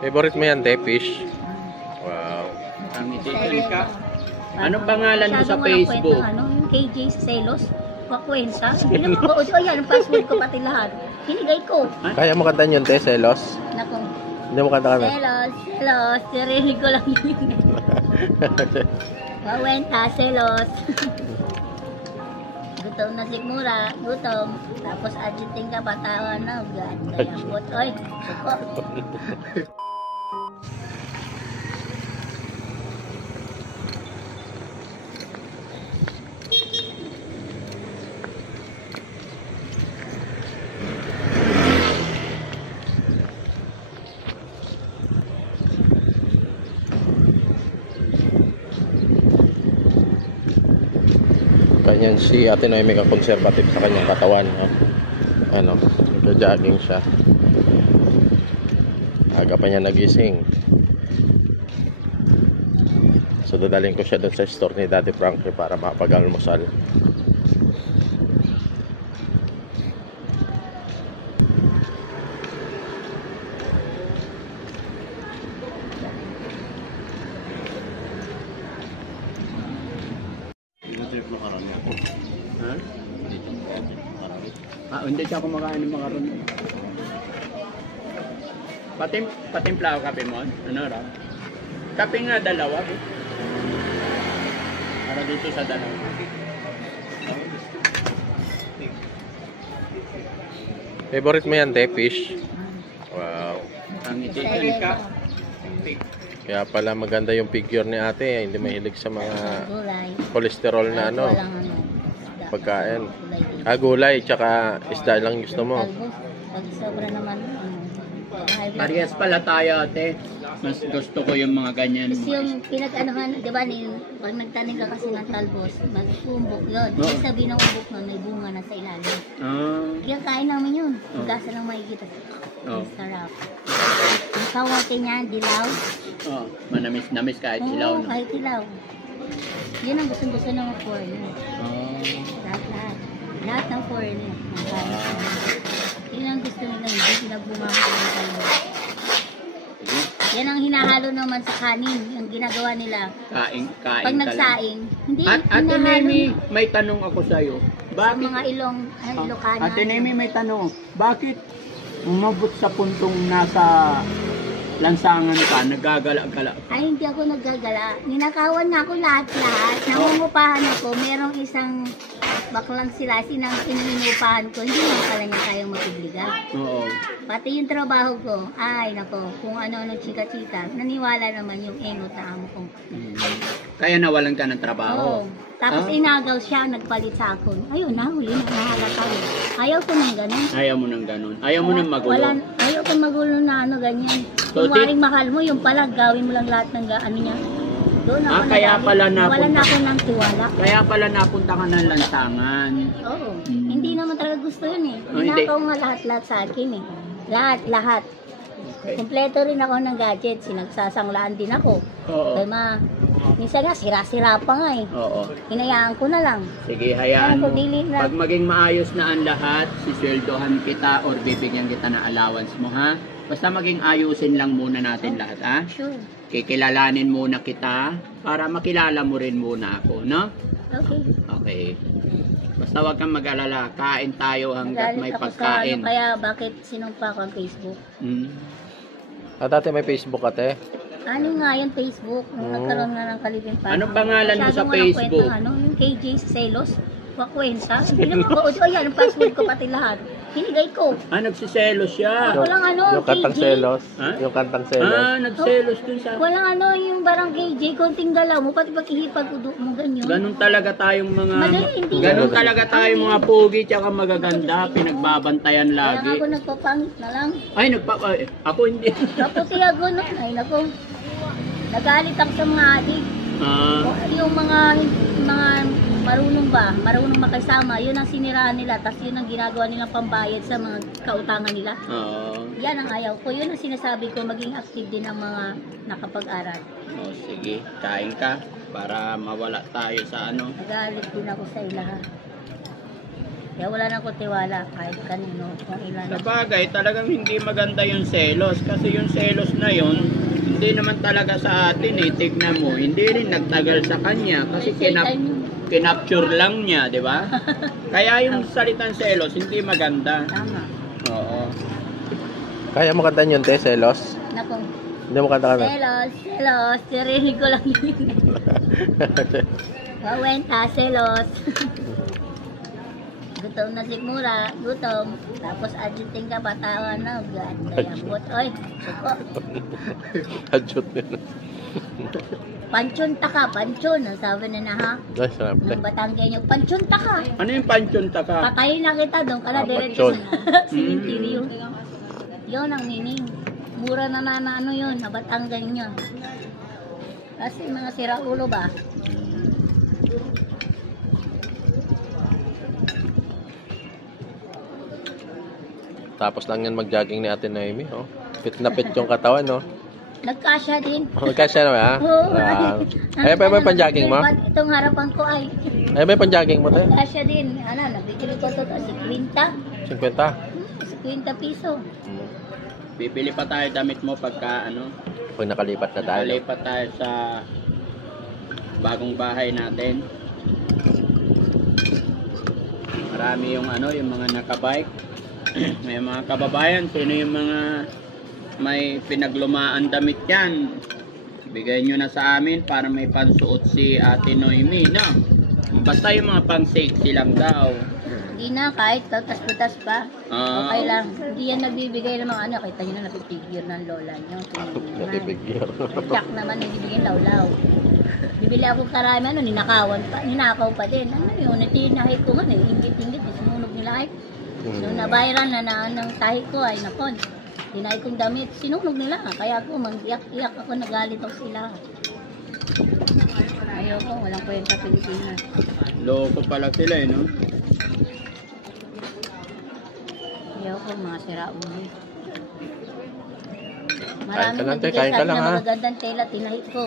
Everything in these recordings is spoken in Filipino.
Favorite mo yan, te? Fish? Wow. Ang ititin ka. Anong pangalan mo sa Facebook? Ano, yung KJ Celos. Pakwenta. Hindi naman ko. O yan, ang password ko pati lahat. Hinigay ko. Kaya mo kantaan yun, te? Celos? Nako. Hindi mo kanta kami? Celos, Celos. Narinig ko lang yun. Pakwenta, Celos. Gutom na sigmura. Gutom. Tapos adjuting ka, patawan na. Ganda yung bot. Oy, suko. Kanyan si Ate Noemi ka conservative sa kanyang katawan, no? Ano, nagja-jogging siya. Aga pa niya nagising. So dadalhin ko siya doon sa store ni Daddy Frankie para makapag-almusal. Ha? Hindi siya kumakain ng makaroon. Patimpla ako kape mo? Ano raw? Kape nga dalawa. Eh. Para dito sa dalawa. Favorite mo yan, te? Fish? Wow. Ang ititin ka. Kaya pala maganda yung figure ni ate. Hindi mahilig sa mga Gulay. cholesterol na ano, Walang ano. Isda. pagkain. Gulay dito. Gulay, tsaka isda lang gusto mo. Talbos. Pag sobra naman, Parehas pala tayo, ate. Mas gusto ko yung mga ganyan. kasi yung pinag-anuhan, di ba, pag nagtanim ka kasi ng talbos, mag-umbok yun. Oo. Ibig sabihin ng umbok nun, may bunga na sa ilalim. Ah, Kaya kain namin yun. Oo. Gasa lang makikita. Oo. Ang sarap. Ang kawate niya, dilaw. oh, manamis-namis kahit ilaw, Oo, no? kahit dilaw. Yun ang gusto ng mga foreigner. Oh. Lahat. Lahat ng foreigner. Yun ang gusto nila. Hindi pinagbunga ko ng talbos. Yan ang hinahalo naman sa kanin. Yung ginagawa nila. Kain Pag ka lang. nagsaing, hindi Ate Nemi, may tanong ako sa'yo. sa Bakit? mga Ilocana. Ate Nemi, may tanong. Bakit umabot sa puntong nasa lansangan ka, nagagala-gala? Ay, hindi ako naggagala. Ninakawan nga ako lahat-lahat. Nangungupahan ako. Merong isang baklang sila, sinunupahan ko. Hindi naman pala niya kayang mapibliga. Oo. Pati yung trabaho ko, ay nako, kung ano-ano chika-chika, naniwala naman yung engot na amo ko. Kaya nawalan ka ng trabaho. Oo. Tapos Ah? inagaw siya, nagpalit sa akin. Ayun na, huli na, nahalata yun. Ayaw ko na ganun. Ayaw mo ng ganun. Ayaw mo ng magulo. Ayaw ko magulo na ano, ganyan. So, Kung waring mahal mo, yung pala, gawin mo lang lahat ng ano niya. Doon ako kaya nagalit. pala Nawalan napunta- ako ng tiwala. Kaya pala napunta ka ng lansangan. Oo. Hindi naman talaga gusto yun eh. Oh, hindi. Hinakaw nga lahat-lahat sa akin eh. Lahat. Okay. Kompleto rin ako ng gadget. Sinagsasanglaan din ako. Oo. Kaya minsan nga, sira-sira pa nga eh. Oo. Hinayaan ko na lang. Sige, hayaan Ano mo. ko, dili na. Pag maging maayos na ang lahat, sisweldohan kita or bibigyan kita ng allowance mo, ha? Basta maging ayusin lang muna natin lahat, ha? Sure. Kikilalanin muna kita para makilala mo rin muna ako, no? Okay. Okay. Basta wag kang mag-alala. Kain tayo hanggat may Nagalit ako sa pagkain. ano, kaya bakit sinumpa ko ang Facebook? Mm. Dati may Facebook ate. Ano nga yung Facebook? Nung nagkaroon nga ng kalibing pa. Anong pangalan mo sa Facebook? Ano, yung KJ Celos. Pakwenta. Hindi naman ko. O yan, ang password ko pati lahat. Hinigay ko. Nagsiselos siya. Walang ano, Yung kantang KJ. selos. Ha? Yung kantang selos. Nagselos dun sa... Walang ano, yung barang KJ, konting galaw mo, pati pag-ihipag udo mo, ganyan. Ganun talaga tayong mga... Madali, hindi. Ganun talaga tayong mga pogi tsaka magaganda. Pinagbabantayan Kaya nga lagi. ako nagpapangit na lang. Ay, ako hindi. Kaputi ako nun. Ay, naku. Nagalit ako sa mga adik. Yung mga marunong makasama, yun ang siniraan nila, tapos yun ang ginagawa nilang pambayad sa mga kautangan nila. Yan ang ayaw ko, yun ang sinasabi ko, maging active din ang mga nakapag-aral. Sige, kain ka para mawala tayo sa ano. Nagalit din ako sa ilaha. Kaya wala na ko tiwala kahit kanino kung ilan. Sa bagay, talagang hindi maganda yung selos. Kasi yung selos na yun, hindi naman talaga sa atin eh. Tignan mo, hindi rin nagtagal sa kanya. Kasi kinapture lang niya, di ba? Kaya yung salitang selos, hindi maganda. Tama. Oo. Kaya mo kantaan yun, te, selos? Naku. Hindi mo kanta ka na. Selos. Sirinig ko lang yun. Wawenta, selos. Gutom na si Mura, gutom. Tapos adjuting ka, patawan na. Gayabot. Oy, suko. Adjut nila. Panchon taka, panchon. Ang sabi na na ha. Ay, sarap, te. Ng Batanggay niyo, panchon taka. Ano yung panchunta ka? Patayin na kita doon ka na diretso panchon. sa simenteryo. Yun ang meaning. Mura na ano yun, na Batanggay niyo. Kasi mga siraulo ba? Tapos lang yan mag-jogging ni Ate Noemi, oh. Fit na fit yung katawan, no? Nagkasya din. Magkasya naman, ha? Oo. Ay, may pang-jogging mo? Itong harapan ko ay Ay, may pang-jogging mo, te? nagkasya din. Ano, nabibili ko ito, 50. 50? 50 piso. Bibili pa tayo damit mo pagka ano, Pag nakalipat na tayo. nalipat tayo sa bagong bahay natin. Marami yung ano, yung mga nakabike. May mga kababayan, sino yung mga may pinaglumaan damit yan? Bigay nyo na sa amin para may pansuot si Ate Noemi, no? Basta yung mga pang-sexy lang daw. Hindi na, kahit tatas-putas pa. Ah. Okay lang. Hindi yan nagbibigay ng mga ano. Kita nyo na napipigure ng lola nyo. Natipigyan. Jack naman, hindi bigyan lawlaw. Bibili ako karami, ano, ninakaw pa din. Ano yun, natinahi ko nga, ingit-ingit, sinunog nila ay. So, na-viral na ng tahi ko ay, napon. Dinay kong damit, sinunog nila. Kaya ako, mag-iyak-iyak ako, nagalit ako sila. Ayoko, walang kwenta Pilipinas. Loko pala sila eh, no? Ayoko, mga siraulo. Kain Marami ka lang, te. nagbigay Kain sa ka akin lang, ng ha? magagandang tela, tinahit ko.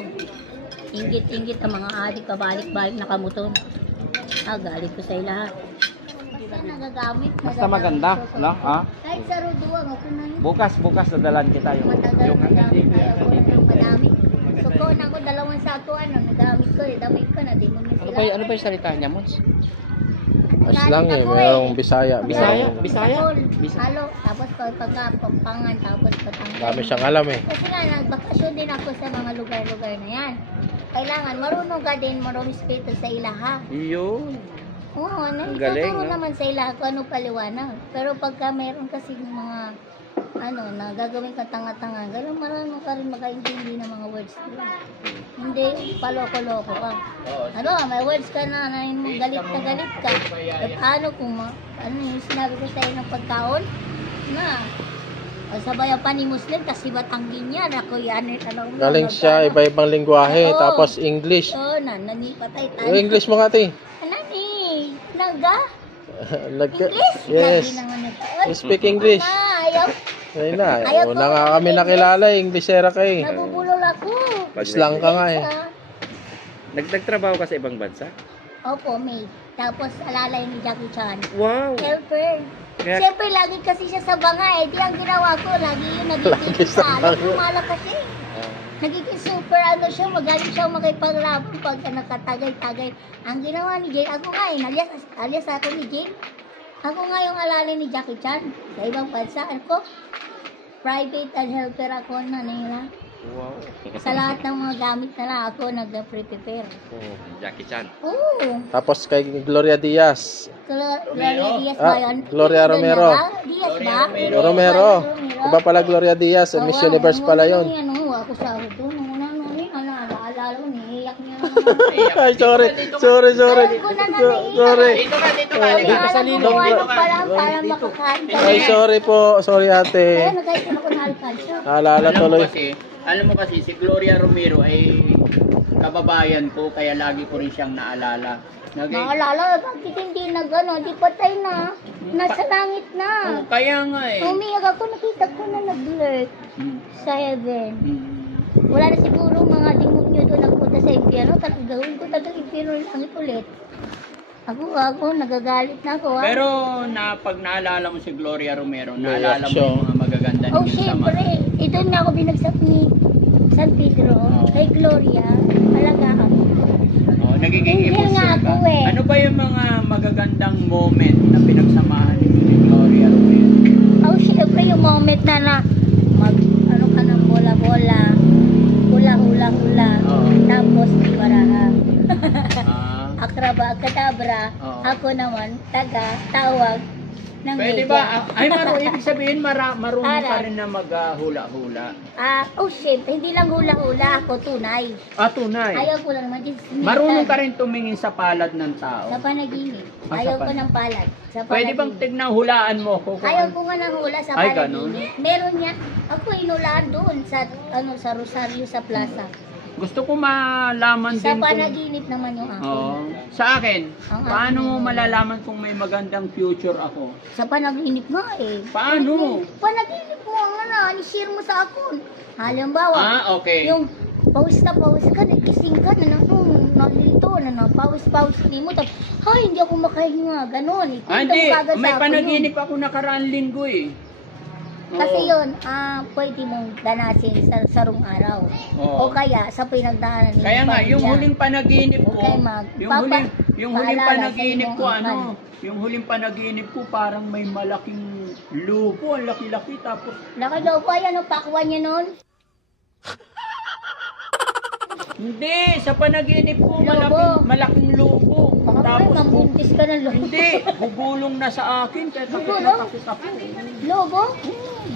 Ingit-ingit ang mga adik, pabalik-balik na kamuton. Galit ko sa ilaha. Nagagamit. Basta maganda, no? Ha? Kahit sa roduwang, ako na yun. Bukas dadalan kita yung Matagal yung na gamit tayo ako ng madami. Suko na ako, 2 sako, ano, nagamit ko eh. Damit ko na, di mo na sila. ano ba yung salita niya, Mons? Ayos lang eh. Mayroong Bisaya. Bisaya? Mayroong- Bisaya? Halo, tapos pagkapampangan, tapos Batangas. Dami siyang alam eh. Kasi nga, nagbakasyon din ako sa mga lugar-lugar na yan. Kailangan, marunong ka din, respeto sa ilaha. Yun. Oo, Ang galing, ituturo no? naman sa ilaha kung ano paliwanag. Pero pagka mayroon kasi mga, ano, na gagawin ka tanga-tanga, gano'n marunong ka rin makaintindi ng mga words nila. Hindi, paloko-loko ka. Ano, may words ka na yung galit ka. E paano kung, ano yung sinabi ko sa'yo ng pagkaon? Na, sabay pa ni Muslim, kasi Batanggin yan. Ako yan, tanong mo. Galing siya, iba-ibang lingwahe. Oo. Tapos English. Oo, nanipatay tayo. Yung English mo, Kati? Ano ni? Naga? English? Yes. Lagi naman ito. You speak English. Ayaw. Ayun na. Ayaw Una ko nga kami mag-English. nakilala eh. Englishera ka eh. Nabubulol ako. Islang ka nga eh. Nagtrabaho ka sa ibang bansa? Opo, mate. Tapos alalay ni Jackie Chan. Wow! Helper. Kaya- Siyempre, lagi kasi siya sa banga eh. Di ang ginawa ko, lagi yun Lagi nagtitigil sa sa alam. banga. Lumalakas siya eh. Nagiging super ano siya, magaling siya makipaglabang pagka nakatagay-tagay. Ang ginawa ni Jane, ako nga eh, alias ako ni Jane. Ako nga yung alalay ni Jackie Chan sa ibang bansa. Ako, private and helper ako na nila. Wow! Sa lahat ng mga gamit na lang ako nag-prepare. Jackie Chan. Oo. Tapos kay Gloria Diaz. Gloria Diaz ba yun? Gloria Romero. Diaz ba? Romero. Iba pala Gloria Diaz. Miss Universe pala yun. Ano, ako sa ito. Alala ko, niiyak niya naman. Ay, sorry. Sorry. Alam ko na Sorry. Dito ka. Dito sa lilo. Para makakain ka. Ay, sorry po. Sorry Kaya ate. nagkait ako ng alkansya. Alala tuloy. Alam mo kasi, si Gloria Romero ay kababayan ko, kaya lagi ko rin siyang naalala. Naalala, bakit hindi nag-ano, di patay na. Nasa langit na. Kaya nga eh. Umiyak ako, nakita ko na nag-lurk sa heaven. Hmm. Wala na siguro mga demonyo doon nagpunta sa impyerno, gawin ko taga impyerno langit ulit. Ako, nagagalit na ako, ha? Pero pag naalala mo si Gloria Romero, naalala mo Reaction. yung mga magaganda Oh, ninyong syempre. Ito na ako binagsak ni San Pedro. Kay Gloria, alaga ako. Oh, nagiging Hindi emosyon nga ka. ako eh. Ano ba yung mga magagandang moment na pinagsamahan niyo ni Gloria Romero? Oh, syempre yung moment na ano ka ng bola-bola, hula-hula-hula, Oo. tapos baraha. Ah, Akraba, kadabra, Oo. ako naman, tawag ng pwede media. ba? Ay, ibig sabihin marunong ka Aral. rin na maghula-hula. Oh, syempre, hindi lang hula-hula, ako tunay. Ah, tunay. Ayaw ko lang naman. Marunong ka rin tumingin sa palad ng tao. Sa panaginip. Ah, sa Ayaw ko pan- ng palad. Sa Pwede bang panaginip. tignan hulaan mo ko? Ayaw ko nga ng hula sa Ay, panaginip. Meron niya. Ako inulaan doon sa Rosario sa plaza. Gusto ko malaman Sa din kung... panaginip naman yung ako. Oo. Sa akin, Ang paano mo akin. malalaman kung may magandang future ako? Sa panaginip nga eh. Paano? Panaginip mo nga ni-share mo sa akon. Halimbawa, Ah, okay. yung pawis ka, nagising ka, nalito, pawis ni mo, tapos, ay, hindi ako makahinga, ganon. Ah, Ikwento hindi. mo kagad May sa akin panaginip ako nakaraang linggo eh. yun. Kasi Oo. yun, pwede mong danasin sa sarong araw. Oo. O kaya, sa pinagdaanan ng Kaya nga, pamilya. yung huling panaginip ko, Okay, yung huling paalala panaginip sa ko, inyong yung huling panaginip ko, parang may malaking lupo, ang laki-laki, tapos, Laki daw po, ayan, pakwan niya nun. hindi, sa panaginip ko, Lobo. malaking lupo. Baka Tapos, may mambuntis ka ng lobo. hindi, bubulong na sa akin, kaya takot Bubulong? na takot ako. Lobo?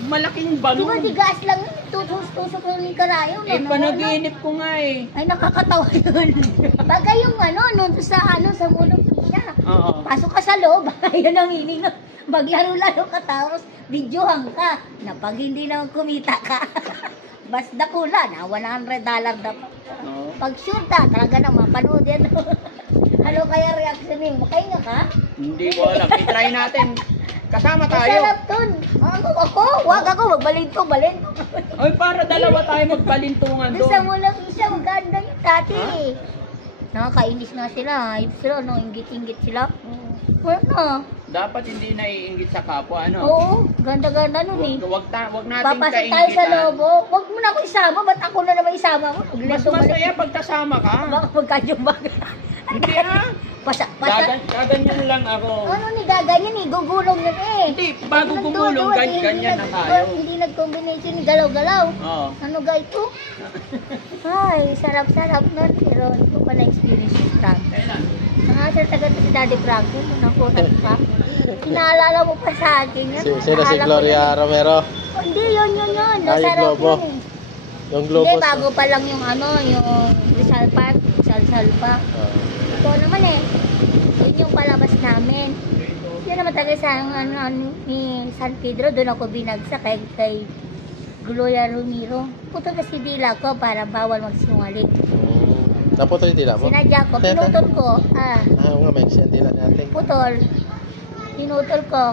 Malaking Di balon. ba, digas lang yun, tutusok lang yung karayo. Eh, panaginip ko nga eh. Ay, nakakatawa yun. Bagay yung nung sa mulong siya. Oo. Pasok ka sa loob, yun ang meaning na maglaro-laro ka tapos videohan ka na pag hindi naman kumita ka. Basta kula na $100 dapat. Oo. Pag sure ka, talaga na mapanood yan. Ano kaya reaction mo? Makahinga ka? Hindi ko alam. I-try natin. Kasama tayo. Masarap dun. Ako, wag ako, magbalinto. Ay, para dalawa tayo magbalintungan Doon sa doon. mulang isa, maganda yung dati. Nakakainis nga sila. Ayun sila, inggit-inggit sila. Wala. Dapat hindi naiinggit sa kapwa, ano? Oo, ganda-ganda nun eh. Wag natin Papasok tayo sa kainggitan. lobo. Huwag mo na ako isama. Ba't ako na naman isama mo? Mas masaya pag kasama ka. Baka magkajumbag. Hindi ah. Pasa. Gaganyan lang ako. Ano ni gaganyan eh? Gugulong yun eh. Hindi, bago gumulong, ganyan na tayo. Hindi nag-combination ni galaw-galaw. Oo. Ano ga ito? Ay, sarap-sarap nun. Pero hindi ko pa na-experience yung prank. Kailan? Nakasal taga si Daddy Franco. Nakunan pa. Inaalala mo pa sa akin yan. Sino si Naalala ko Gloria yun. Romero? Oh, hindi, yun. Yung Masarap globo. yun eh. Yung Globos. Hindi, bago pa lang yung yung Rizal Park. Rizal pa. Ito naman eh. Yun yung palabas namin. Yun naman taga sa ni San Pedro. Doon ako binagsak kay Gloria Romero. Puto na si Dila ko para bawal magsinungaling. Naputol yung dila mo? Sinadya ko, pinutol ko. Oo nga, may siya dila natin. Putol. Pinutol ko.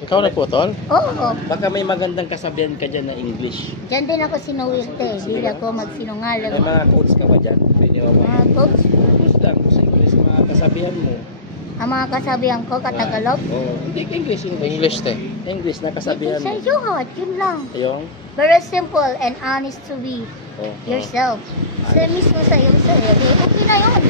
Ikaw nagputol? Oo. Baka may magandang kasabihan ka dyan na English. Diyan din ako sinuwirte. Hindi ako magsinungaling. May mga quotes ka ba dyan? Pwede mo ba? Coach, English lang. Sa English, mga kasabihan mo. ang mga kasabihan ko, Katagalog. Oh, hindi English. English te. English na kasabihan Sa mo. iyo, yun lang. Ayong? Very simple and honest to be Oh. yourself. Sa mismo sa iyong sarili, okay na yun.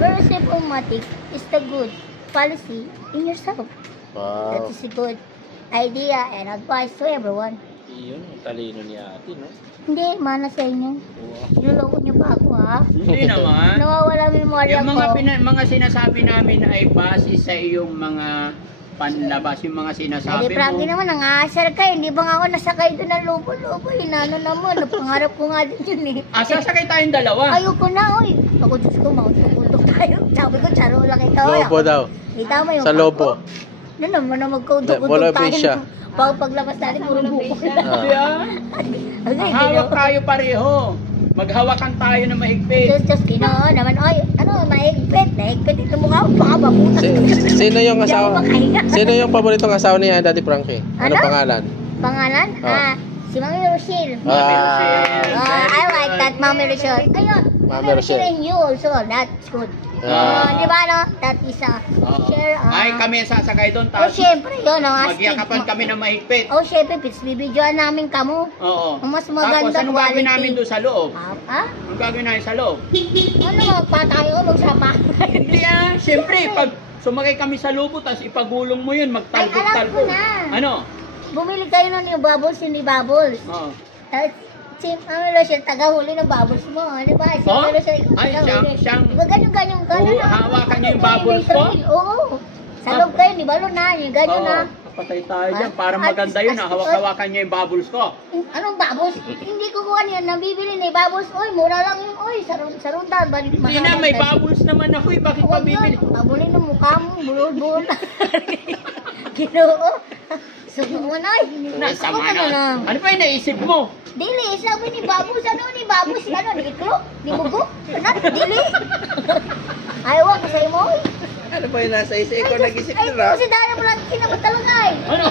Very simple matic is the good policy in yourself. That Wow. is a good idea and advice to everyone. Yun, ang talino ni ate, no? Hindi, mana sa inyo. Wow. Niloloko niyo pa ako ha. Hindi naman. Nawawala memorya Yung ko. mga sinasabi namin ay base sa iyong mga panlabas, yung mga sinasabi Hindi, Frankie mo. naman, nangasar ka. Hindi ba nga ako nasakay doon ng lupo-lupo? Inano naman, napangarap ko nga din yun eh. Sasakay tayong dalawa. Ayoko na, oy. Ako, Diyos ko, mauntok-untok tayo. Sabi ko, charo lang ikaw. Lobo daw. Kita mo yung Sa lobo. Ano naman na magkauntok-untok Wala tayo. pisya. Paglabas natin, puro buko. Ang hawak tayo pareho. Maghawakan tayo na mahigpit. Diyos, Ginoo naman, oy, mahigpit ito mukha ko, baka mabutas. Sino yung Hindi ako asawa? makahinga. Sino yung paboritong asawa ni Daddy Frankie? Ano Ano? pangalan? Pangalan? Oh. Si Mami Rochelle. Ah. I like that, Mami Rochelle. Ayun, Mami Rochelle. sharing you also. That's good. Di ba, no? That is a share. Ay, kami ang sasakay doon. Oh, syempre, yun. Magyakapan kami na mahigpit. Oh, syempre, bibidyoan namin kamo. Oo. Ang mas Tapos maganda anong gagawin namin doon sa loob? Ha? Anong gagawin namin sa loob? Ano, magpatayo, magsapa. Hindi siyempre, pag sumakay kami sa lubo, tapos ipagulong mo yun, Ay, alam magtalbog-talbog. ko na. Ano? Bumili kayo nun yung bubbles, hindi bubbles. Oo. Tapos, si Mami Rochelle, taga-huli ng bubbles mo. Di ba? Si Oh? Mami Rochelle, Ay, taga-huli. siyang- Di ba ganyan-ganyan ka? Oo, hawakan niyo yung bubbles ko? Oo. Sa loob kayo, di ba? Lunahan yun, ganyan Oo, na. kapatay tayo dyan. Ah, Para maganda yun, at- hawak-hawakan niya yung bubbles ko. Anong bubbles? Hindi ko kuha niyan. Nabibili ni bubbles. Uy, mura lang yun. Uy, sarundan. Balik Hindi na, may bubbles naman ako eh. Bakit pa bibili? Mabuli ng mukha mo. Bulol-bulol. Ginoo. Sugo mo na eh. Sama Sugo ka na. Ano pa yung naisip mo? Dili, sabi ni Babus, ano ni Babus, ano, ni Iklo? Ni Mugo? Ano, dili? Ayaw ko sa'yo mo eh. Ano ba yung nasa isa? Ikaw nag-isip Ay, nila. kasi dahil mo lang kinabat talaga eh. Ano?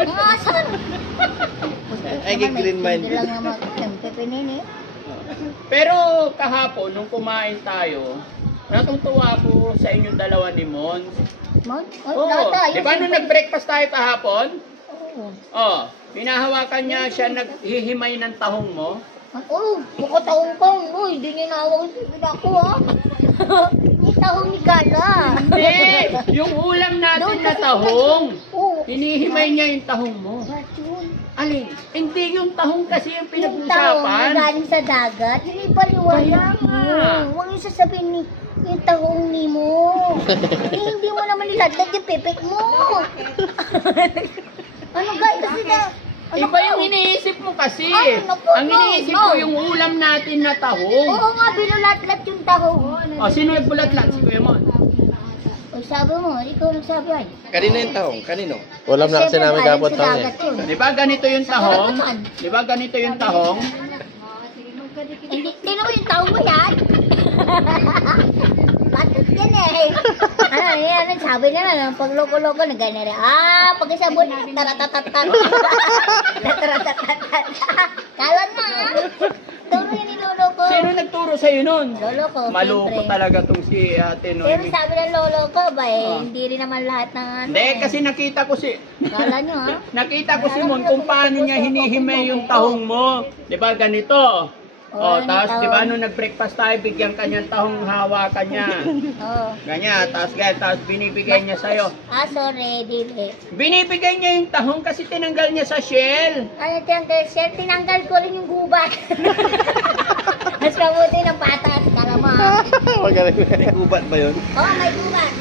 Mga asan? Ay, green mind. Hindi lang naman ko, yung pepinini. Pero kahapon, nung kumain tayo, natutuwa ako sa inyong dalawa ni Mons. Mon? Oy, Oo. nata. Di ba nung nag-breakfast tayo kahapon? Oo. Oh, hinahawakan niya siya naghihimay ng tahong mo. Oh, bukod taong kong. Uy, di niya nawag sa ako ha. Ni tahong ni Gala. Hindi! Yung ulam natin na tahong. Oo. Hinihimay niya yung tahong mo. Ba't yun? Alin? Hindi yung tahong kasi yung Yung tahong na pinag-usapan. galing sa dagat, hindi paliwanag Kaya nga. mo. Huwag yung sasabihin ni yung tahong ni mo. Hindi mo naman niladlad yung pepek mo. Ano guys, kasi na... ano Iba ka? yung iniisip mo kasi. Ay, naku, Ang iniisip no. ko yung ulam natin na tahong. Oo nga, binulatlat yung tahong. O, sino nagbulatlat? Si Kuya Mon. O sabi mo, ikaw nagsabi ay. Kanino yung taong? Kanino? Ulam na kasi Siyempre, namin galing kapon sa tayo dagat eh. yun. Di ba ganito yung tahong? Saan? Di ba ganito yung tahong? Hindi, tinan mo yung tahong mo yan. Batot yan eh. Ano, yan, sabi nila, pag loko-loko na ganyan rin. Pag isabot, taratatatat. Taratatatat. Kawan na, turo yun ni lolo ko. Sino nagturo sa'yo nun? Lolo ko, Maluko siyempre. talaga tong si Ate Pero Noemi. sabi ng lolo ko ba Ah. hindi rin naman lahat ng ano. Hindi, kasi nakita ko si... Kala nyo ha? Nakita ko si Mon kung paano niya hinihimay yung tahong mo. Di ba ganito? Oh, Oh, ano tapos tahong? di ba nung nag-breakfast tayo, bigyan kanyang tahong hawakan niya. Oo. Ganyan, tapos binibigay niya sa'yo. Sorry, dili. Binibigay niya yung tahong kasi tinanggal niya sa shell. Ano tinanggal siya? Tinanggal ko rin yung gubat. Mas mabuti ng patas, kala mo ha? Magaling. May gubat ba yun? Oo, may gubat.